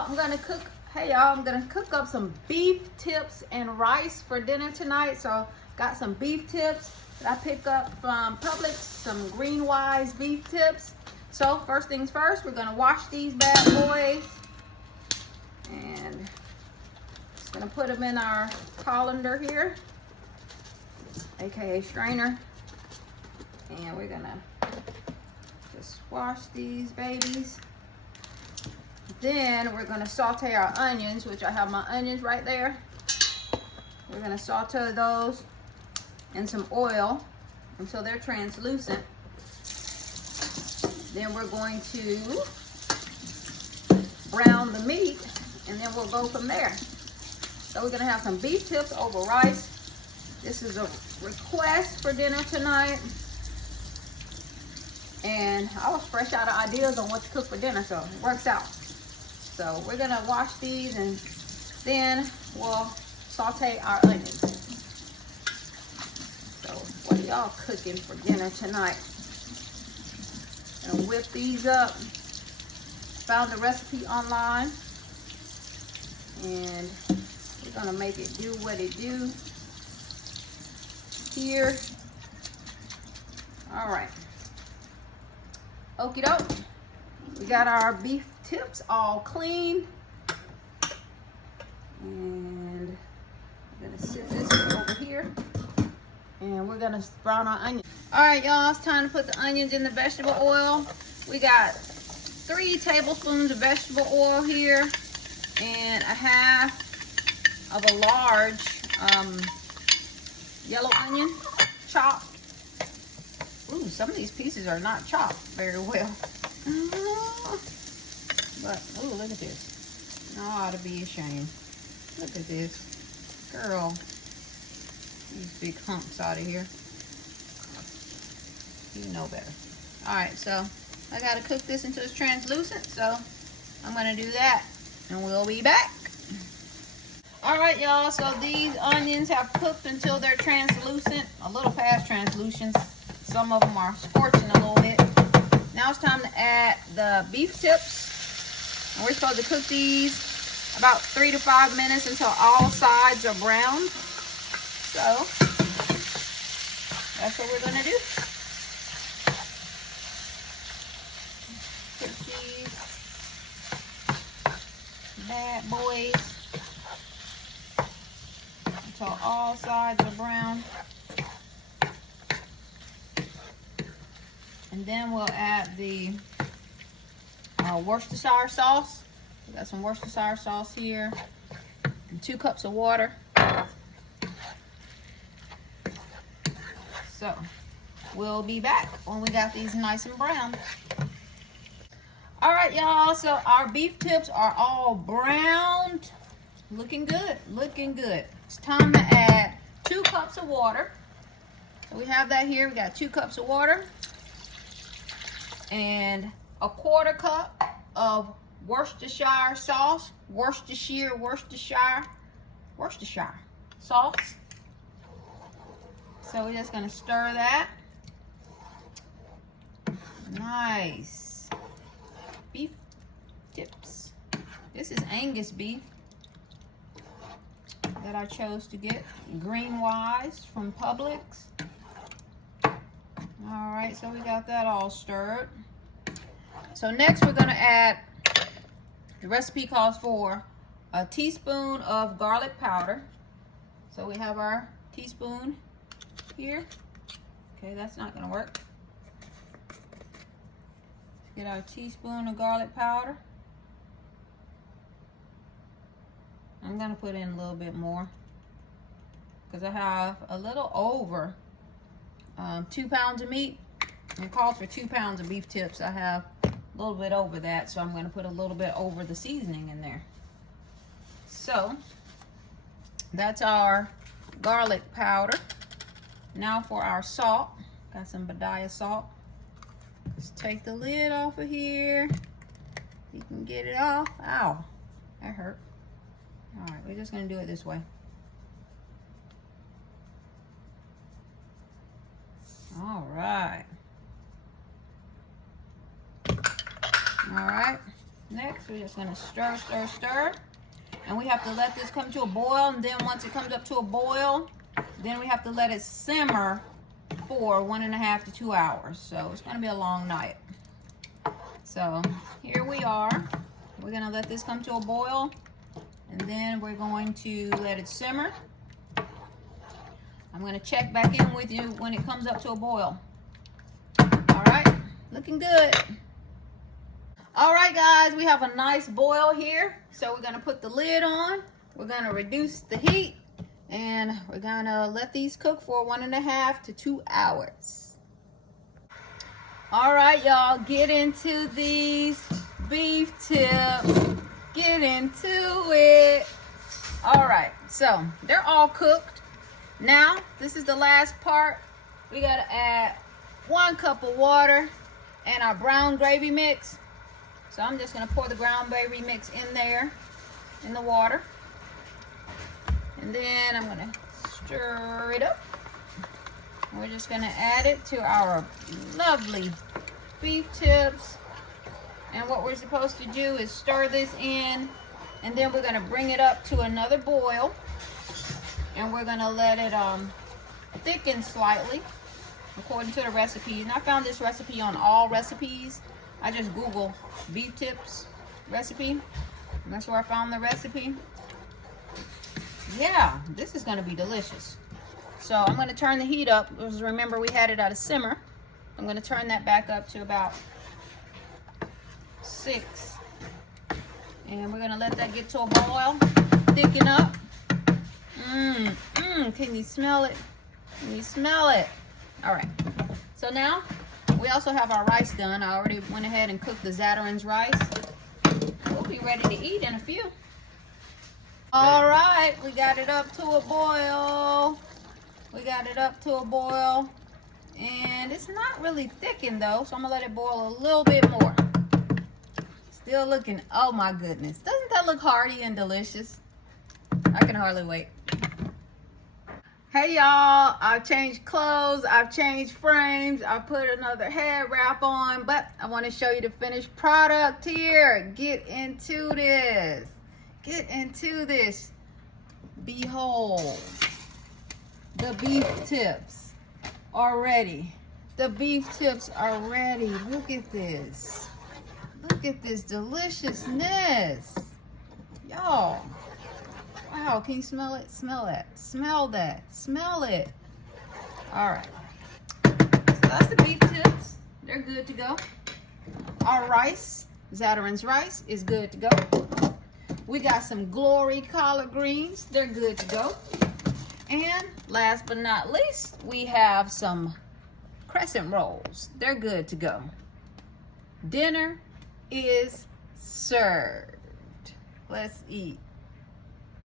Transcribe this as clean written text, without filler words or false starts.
y'all, I'm gonna cook up some beef tips and rice for dinner tonight. So got some beef tips that I picked up from Publix, some Green Wise beef tips. So first things first, we're gonna wash these bad boys and just gonna put them in our colander here, aka strainer, and we're gonna just wash these babies. Then we're gonna saute our onions, which I have my onions right there. We're gonna saute those in some oil until they're translucent. Then we're going to brown the meat, and then we'll go from there. So we're gonna have some beef tips over rice. This is a request for dinner tonight. And I was fresh out of ideas on what to cook for dinner, so it works out. So we're gonna wash these and then we'll saute our onions. So what are y'all cooking for dinner tonight? Gonna whip these up. Found the recipe online. And we're gonna make it do what it do here. All right. Okie doke. We got our beef tips all clean. And I'm gonna sit this over here. And we're gonna brown our onions. All right, y'all, it's time to put the onions in the vegetable oil. We got 3 tablespoons of vegetable oil here and a half of a large yellow onion chopped. Ooh, some of these pieces are not chopped very well. But, ooh, look at this. I ought to be ashamed. Look at this. Girl. These big hunks out of here. You know better. Alright, so I gotta cook this until it's translucent. So I'm gonna do that. And we'll be back. Alright, y'all. So these onions have cooked until they're translucent. A little past translucent. Some of them are scorching a little bit. Now it's time to add the beef tips. And we're supposed to cook these about 3 to 5 minutes until all sides are brown. So that's what we're gonna do. Put these bad boys until all sides are brown. And then we'll add the Worcestershire sauce. We got some Worcestershire sauce here and 2 cups of water. So we'll be back when we got these nice and brown. All right, y'all, so our beef tips are all browned. Looking good, looking good. It's time to add 2 cups of water. So we have that here. We got 2 cups of water and a 1/4 cup of Worcestershire sauce. Worcestershire sauce. So we're just gonna stir that. Nice. Beef tips. This is Angus beef that I chose to get. Green Wise from Publix. All right, so we got that all stirred. So next we're gonna add, the recipe calls for a teaspoon of garlic powder. So we have our teaspoon here. Okay, that's not gonna work. Let's get our teaspoon of garlic powder. I'm gonna put in a little bit more because I have a little over 2 pounds of meat. It calls for 2 pounds of beef tips. I have a little bit over that, so I'm gonna put a little bit over the seasoning in there. So that's our garlic powder. Now for our salt. Got some Badia salt. Let's take the lid off of here. You can get it off. Ow, that hurt. All right, we're just gonna do it this way. All right. All right. Next, we're just gonna stir, stir, stir. And we have to let this come to a boil. And then once it comes up to a boil, then we have to let it simmer for 1.5 to 2 hours. So it's gonna be a long night. So here we are. We're gonna let this come to a boil. And then we're going to let it simmer. I'm gonna check back in with you when it comes up to a boil. All right, looking good. All right, guys, we have a nice boil here. So we're gonna put the lid on. We're gonna reduce the heat, and we're gonna let these cook for 1.5 to 2 hours. All right, y'all, get into these beef tips. Get into it. All right, so they're all cooked. Now, this is the last part. We gotta add 1 cup of water and our brown gravy mix. So I'm just gonna pour the brown gravy mix in there, in the water. And then I'm gonna stir it up. We're just gonna add it to our lovely beef tips. And what we're supposed to do is stir this in, and then we're gonna bring it up to another boil. And we're gonna let it thicken slightly according to the recipe. And I found this recipe on all recipes. I just Googled beef tips recipe, and that's where I found the recipe. Yeah, this is gonna be delicious. So I'm gonna turn the heat up, because remember we had it at a simmer. I'm gonna turn that back up to about 6. And we're gonna let that get to a boil, thicken up. Can you smell it? Can you smell it? All right, so now we also have our rice done. I already went ahead and cooked the Zatarain's rice. We'll be ready to eat in a few. All right, we got it up to a boil. We got it up to a boil. And it's not really thickened though, so I'm gonna let it boil a little bit more. Still looking, oh my goodness. Doesn't that look hearty and delicious? I can hardly wait. Hey y'all, I've changed clothes, I've changed frames, I put another head wrap on, but I want to show you the finished product here. Get into this. Get into this. Behold, the beef tips are ready. The beef tips are ready. Look at this. Look at this deliciousness. Y'all. Wow, can you smell it? Smell that. Smell that. Smell it. All right. So that's the beef tips. They're good to go. Our rice, Zatarain's rice, is good to go. We got some Glory collard greens. They're good to go. And last but not least, we have some crescent rolls. They're good to go. Dinner is served. Let's eat.